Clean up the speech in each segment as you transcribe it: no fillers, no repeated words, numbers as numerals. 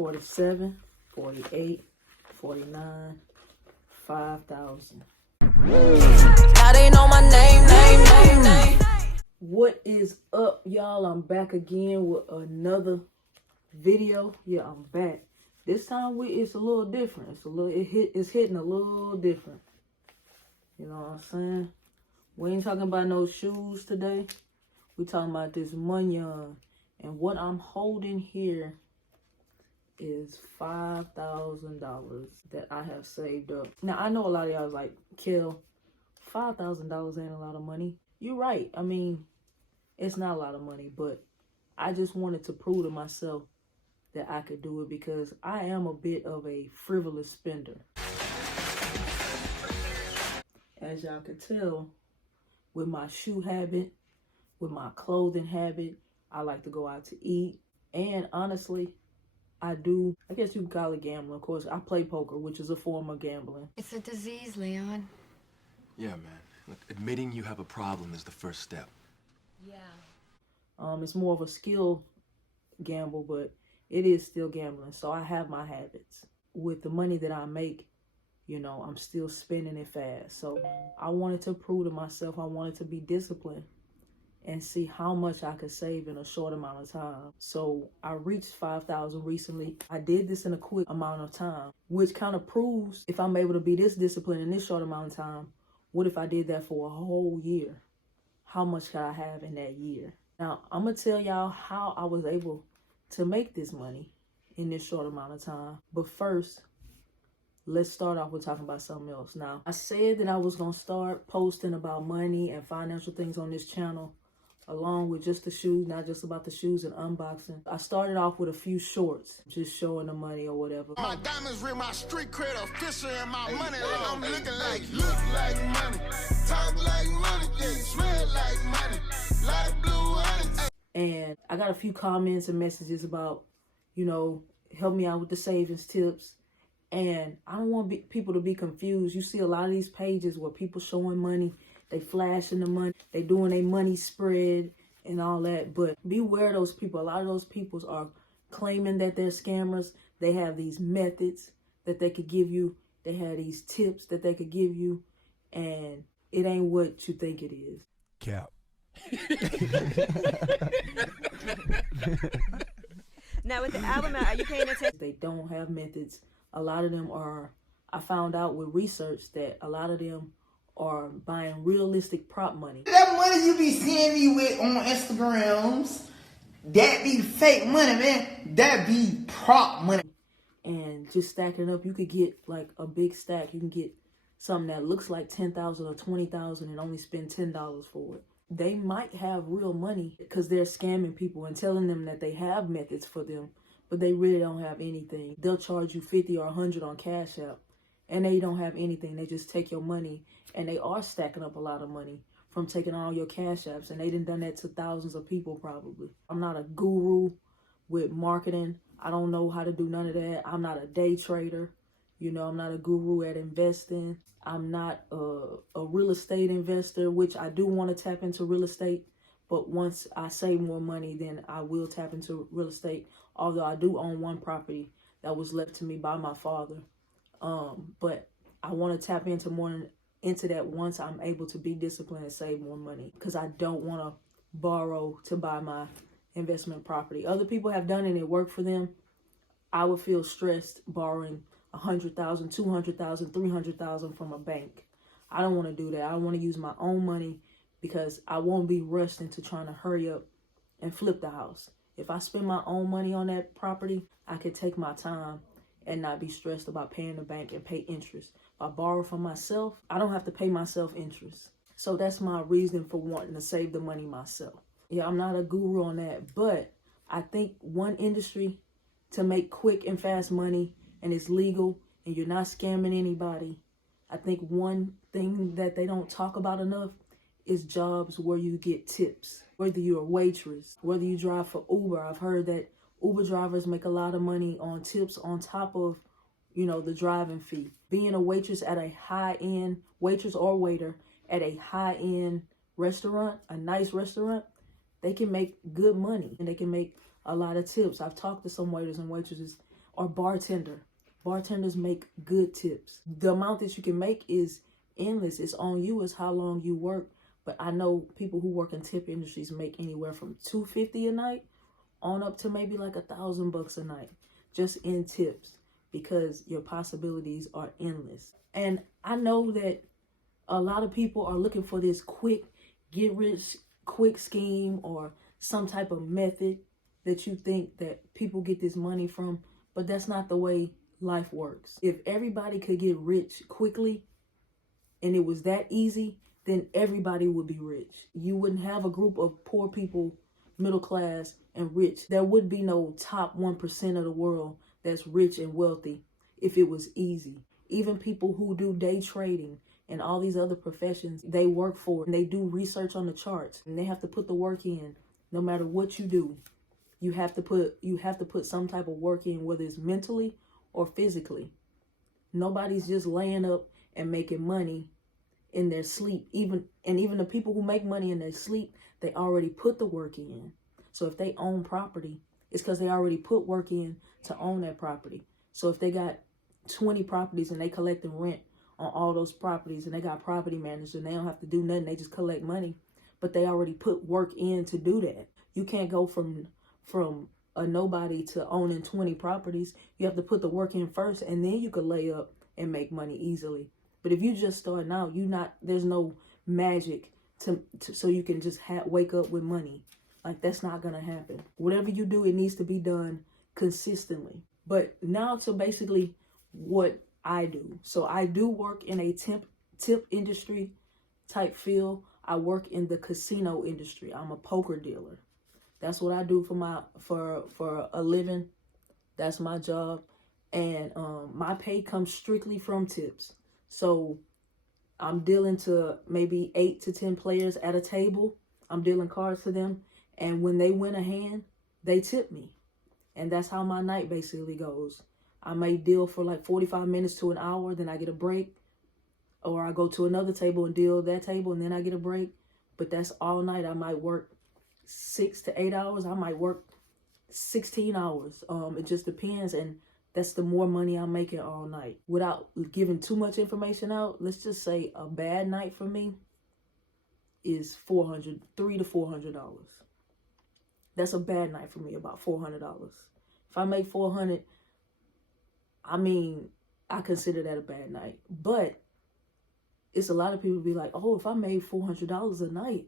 47, 48, 49, 5,000. Now they know my name. What is up, y'all? I'm back again with another video. Yeah, I'm back. This time it's a little different. It's hitting a little different. You know what I'm saying? We ain't talking about no shoes today. We talking about this Munyon. And what I'm holding here is $5,000 that I have saved up. Now, I know a lot of y'all is like, Kel, $5,000 ain't a lot of money. You're right. I mean, it's not a lot of money, but I just wanted to prove to myself that I could do it because I am a bit of a frivolous spender. As y'all can tell, with my shoe habit, with my clothing habit, I like to go out to eat. And honestly, I guess you can call it gambling. Of course, I play poker, which is a form of gambling. It's a disease, Leon. Yeah, man. Look, admitting you have a problem is the first step. Yeah. It's more of a skill gamble, but it is still gambling. So I have my habits. With the money that I make, you know, I'm still spending it fast. So I wanted to prove to myself, I wanted to be disciplined and see how much I could save in a short amount of time. So I reached 5,000 recently. I did this in a quick amount of time, which kind of proves if I'm able to be this disciplined in this short amount of time, what if I did that for a whole year? How much could I have in that year? Now, I'm going to tell y'all how I was able to make this money in this short amount of time. But first, let's start off with talking about something else. Now, I said that I was going to start posting about money and financial things on this channel, along with just the shoes, not just about the shoes and unboxing. I started off with a few shorts, just showing the money or whatever. My diamonds with my street cred official and my money. I'm looking like, look like money, talk like money, yeah, smell like money, like blue honey. And I got a few comments and messages about, you know, help me out with the savings tips. And I don't want people to be confused. You see a lot of these pages where people showing money, they flashing the money, they doing a money spread and all that. But beware of those people. A lot of those people are claiming that they're scammers. They have these methods that they could give you. They have these tips that they could give you. And it ain't what you think it is. Cap. Now with the album out, are you paying attention? They don't have methods. A lot of them are, I found out with research that a lot of them are buying realistic prop money. That money you be seeing me with on Instagrams, that be fake money, man. That be prop money. And just stacking it up, you could get like a big stack. You can get something that looks like 10,000 or 20,000 and only spend $10 for it. They might have real money because they're scamming people and telling them that they have methods for them, but they really don't have anything. They'll charge you 50 or 100 on Cash App, and they don't have anything. They just take your money, and they are stacking up a lot of money from taking all your Cash Apps, and they done that to thousands of people probably. I'm not a guru with marketing. I don't know how to do none of that. I'm not a day trader. You know, I'm not a guru at investing. I'm not a real estate investor, which I do want to tap into real estate. But once I save more money, then I will tap into real estate. Although I do own one property that was left to me by my father. But I want to tap into that once I'm able to be disciplined and save more money. Because I don't want to borrow to buy my investment property. Other people have done it and it worked for them. I would feel stressed borrowing $100,000, $200,000, $300,000 from a bank. I don't want to do that. I want to use my own money because I won't be rushed into trying to hurry up and flip the house. If I spend my own money on that property, I can take my time and not be stressed about paying the bank and pay interest. If I borrow from myself, I don't have to pay myself interest. So that's my reason for wanting to save the money myself. Yeah, I'm not a guru on that, but I think one industry to make quick and fast money, and it's legal, and you're not scamming anybody. I think one thing that they don't talk about enough is jobs where you get tips. Whether you're a waitress, whether you drive for Uber. I've heard that Uber drivers make a lot of money on tips on top of, you know, the driving fee. Being a waitress at a high-end, waitress or waiter at a high-end restaurant, a nice restaurant, they can make good money and they can make a lot of tips. I've talked to some waiters and waitresses or bartender. Bartenders make good tips. The amount that you can make is endless. It's on you. It's how long you work. But I know people who work in tip industries make anywhere from $250 a night on up to maybe like $1,000 a night just in tips, because your possibilities are endless. And I know that a lot of people are looking for this quick, get rich quick scheme or some type of method that you think that people get this money from, but that's not the way life works. If everybody could get rich quickly and it was that easy, then everybody would be rich. You wouldn't have a group of poor people, middle class and rich. There would be no top 1% of the world that's rich and wealthy if it was easy. Even people who do day trading and all these other professions, they work for it and they do research on the charts and they have to put the work in. No matter what you do, you have to put some type of work in, whether it's mentally or physically. Nobody's just laying up and making money in their sleep. Even the people who make money in their sleep, they already put the work in. So if they own property, it's because they already put work in to own that property. So if they got 20 properties and they collecting rent on all those properties and they got property managers and they don't have to do nothing, they just collect money, but they already put work in to do that. You can't go from a nobody to owning 20 properties. You have to put the work in first, and then you could lay up and make money easily. But if you just starting out, there's no magic so you can just wake up with money. Like, that's not gonna happen. Whatever you do, it needs to be done consistently. But now to basically what I do. So I do work in a tip industry type field. I work in the casino industry. I'm a poker dealer. That's what I do for a living. That's my job. And my pay comes strictly from tips. So I'm dealing to maybe 8 to 10 players at a table. I'm dealing cards to them. And when they win a hand, they tip me. And that's how my night basically goes. I may deal for like 45 minutes to an hour, then I get a break. Or I go to another table and deal that table, and then I get a break. But that's all night. I might work 6 to 8 hours. I might work 16 hours. It just depends. And that's the more money I'm making all night. Without giving too much information out, let's just say a bad night for me is $300 to $400. That's a bad night for me, about $400. If I make $400, I mean, I consider that a bad night. But it's a lot of people be like, oh, if I made $400 a night,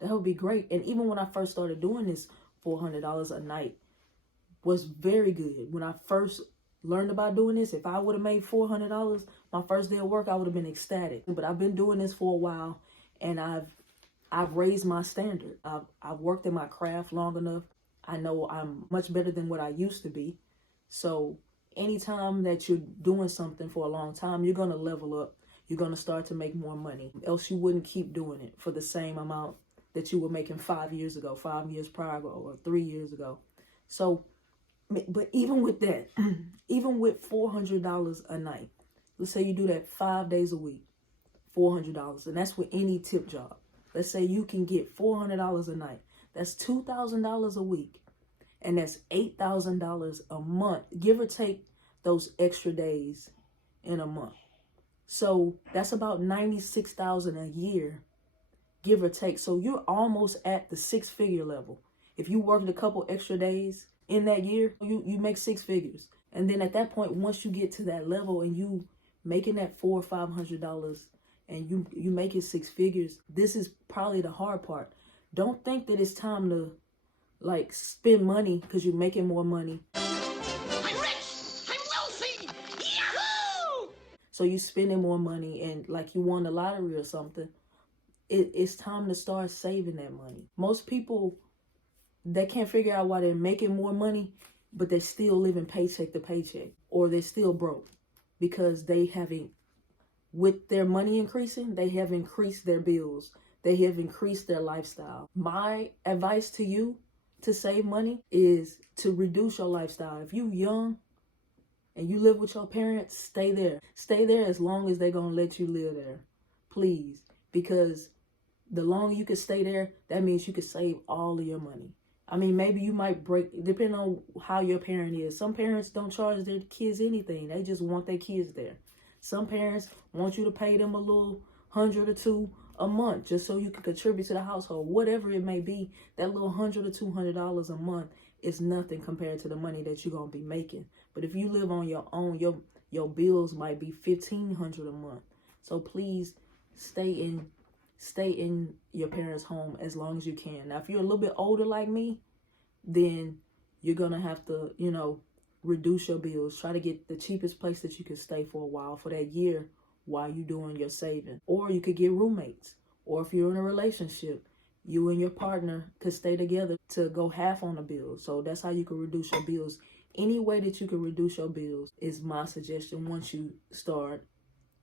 that would be great. And even when I first started doing this, $400 a night was very good. When I first learned about doing this, if I would have made $400 my first day of work, I would have been ecstatic. But I've been doing this for a while, and I've raised my standard. I've worked in my craft long enough. I know I'm much better than what I used to be. So anytime that you're doing something for a long time, you're going to level up. You're going to start to make more money. Else you wouldn't keep doing it for the same amount that you were making 5 years ago, 5 years prior ago, or 3 years ago. So, but even with that, even with $400 a night, let's say you do that 5 days a week, $400, and that's with any tip job. Let's say you can get $400 a night. That's $2,000 a week, and that's $8,000 a month, give or take those extra days in a month. So that's about $96,000 a year, give or take. So you're almost at the 6-figure level. If you worked a couple extra days in that year, you make 6 figures. And then at that point, once you get to that level and you making that $400 or $500 and you make it 6 figures, this is probably the hard part. Don't think that it's time to like spend money because you're making more money. I'm rich! I'm wealthy! Yahoo! So you spending more money and like you won the lottery or something. It's time to start saving that money. Most people, they can't figure out why they're making more money, but they're still living paycheck to paycheck, or they're still broke because they haven't, with their money increasing, they have increased their bills. They have increased their lifestyle. My advice to you to save money is to reduce your lifestyle. If you young and you live with your parents, stay there. Stay there as long as they're going to let you live there. Please. Because the longer you can stay there, that means you can save all of your money. I mean, maybe you might break, depending on how your parent is. Some parents don't charge their kids anything. They just want their kids there. Some parents want you to pay them a little $100 or $200 a month just so you can contribute to the household. Whatever it may be, that little $100 or $200 a month is nothing compared to the money that you're going to be making. But if you live on your own, your bills might be $1,500 a month. So please stay in your parents' home as long as you can. Now, if you're a little bit older like me, then you're going to have to, reduce your bills. Try to get the cheapest place that you can stay for a while, for that year, while you're doing your saving. Or you could get roommates. Or if you're in a relationship, you and your partner could stay together to go half on the bills. So that's how you can reduce your bills. Any way that you can reduce your bills is my suggestion once you start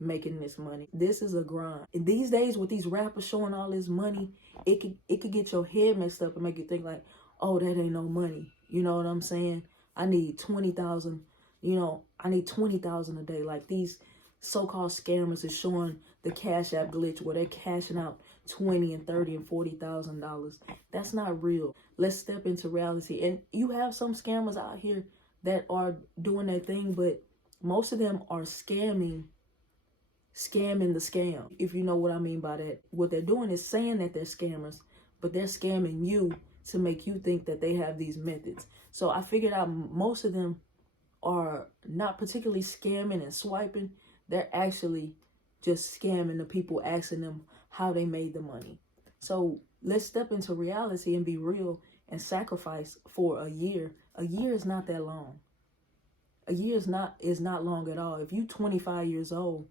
making this money. This is a grind. And these days with these rappers showing all this money, it could get your head messed up and make you think like, oh, that ain't no money. You know what I'm saying? I need 20,000, I need 20,000 a day. Like these so-called scammers is showing the Cash App glitch where they're cashing out $20,000 and $30,000 and $40,000. That's not real. Let's step into reality. And you have some scammers out here that are doing their thing, but most of them are scamming the scam. If you know what I mean by that. What they're doing is saying that they're scammers, but they're scamming you to make you think that they have these methods. So I figured out most of them are not particularly scamming and swiping. They're actually just scamming the people, asking them how they made the money. So let's step into reality and be real and sacrifice for a year. A year is not that long. A year is not long at all. If you're 25 years old,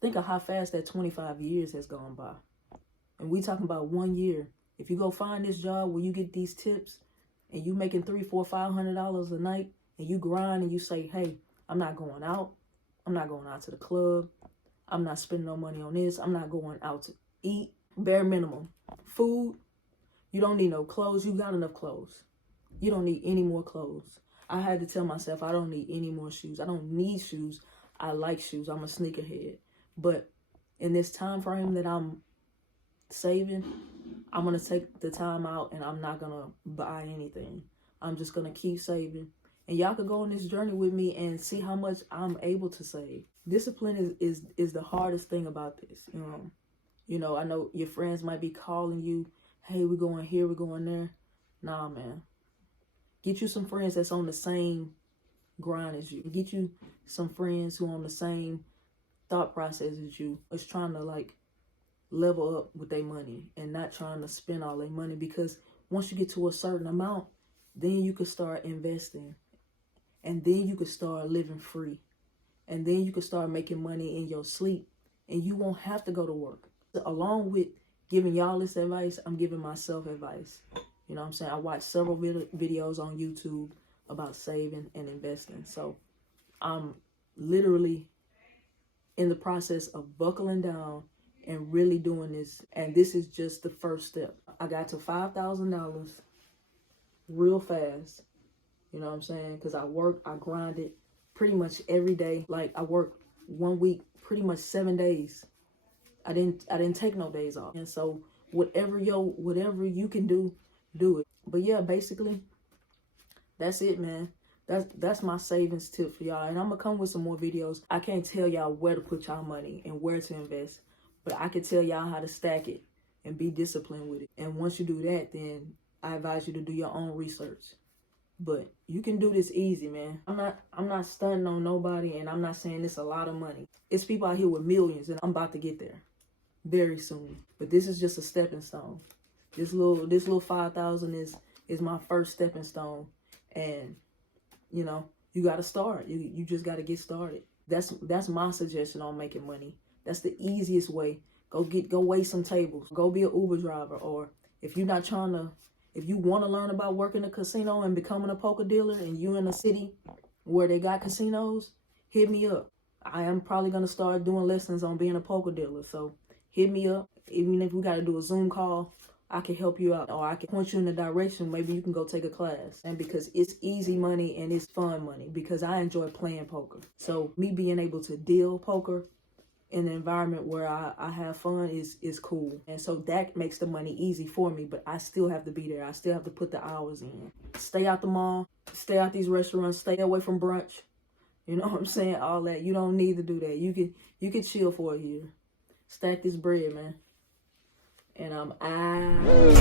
think of how fast that 25 years has gone by. And we talking about 1 year. If you go find this job where you get these tips and you making $300, $400, $500 a night, and you grind and you say, hey, I'm not going out. I'm not going out to the club. I'm not spending no money on this. I'm not going out to eat. Bare minimum. Food. You don't need no clothes. You got enough clothes. You don't need any more clothes. I had to tell myself I don't need any more shoes. I don't need shoes. I like shoes. I'm a sneakerhead. But in this time frame that I'm saving, I'm going to take the time out and I'm not going to buy anything. I'm just going to keep saving. And y'all could go on this journey with me and see how much I'm able to save. Discipline is the hardest thing about this. I know your friends might be calling you, hey, we're going here, we're going there. Nah, man. Get you some friends that's on the same grind as you. Get you some friends who are on the same thought process as you. Is trying to level up with their money and not trying to spend all their money, because once you get to a certain amount, then you can start investing, and then you can start living free, and then you can start making money in your sleep, and you won't have to go to work. Along with giving y'all this advice, I'm giving myself advice. You know what I'm saying? I watched several videos on YouTube about saving and investing. So I'm literally in the process of buckling down and really doing this. And this is just the first step. I got to $5,000 real fast. You know what I'm saying? Because I grinded pretty much every day. Like I worked 1 week, pretty much 7 days. I didn't take no days off. And so whatever you can do it. But yeah, basically, that's it, man. That's my savings tip for y'all. And I'm gonna come with some more videos. I can't tell y'all where to put y'all money and where to invest, but I can tell y'all how to stack it and be disciplined with it. And once you do that, then I advise you to do your own research. But you can do this easy, man. I'm not stunting on nobody, and I'm not saying it's a lot of money. It's people out here with millions, and I'm about to get there very soon. But this is just a stepping stone. This little 5,000 is my first stepping stone, and you got to start. You just got to get started. That's my suggestion on making money. That's the easiest way. Go wait some tables. Go be an Uber driver, or if you want to learn about working a casino and becoming a poker dealer, and you in a city where they got casinos, hit me up. I am probably gonna start doing lessons on being a poker dealer. So hit me up. Even if we got to do a Zoom call, I can help you out, or I can point you in the direction. Maybe you can go take a class. And because it's easy money and it's fun money, because I enjoy playing poker. So me being able to deal poker in an environment where I have fun is cool. And so that makes the money easy for me, but I still have to be there. I still have to put the hours in. Stay out the mall, stay out these restaurants, stay away from brunch. You know what I'm saying? All that. You don't need to do that. You can chill for a year. Stack this bread, man. And I'm out.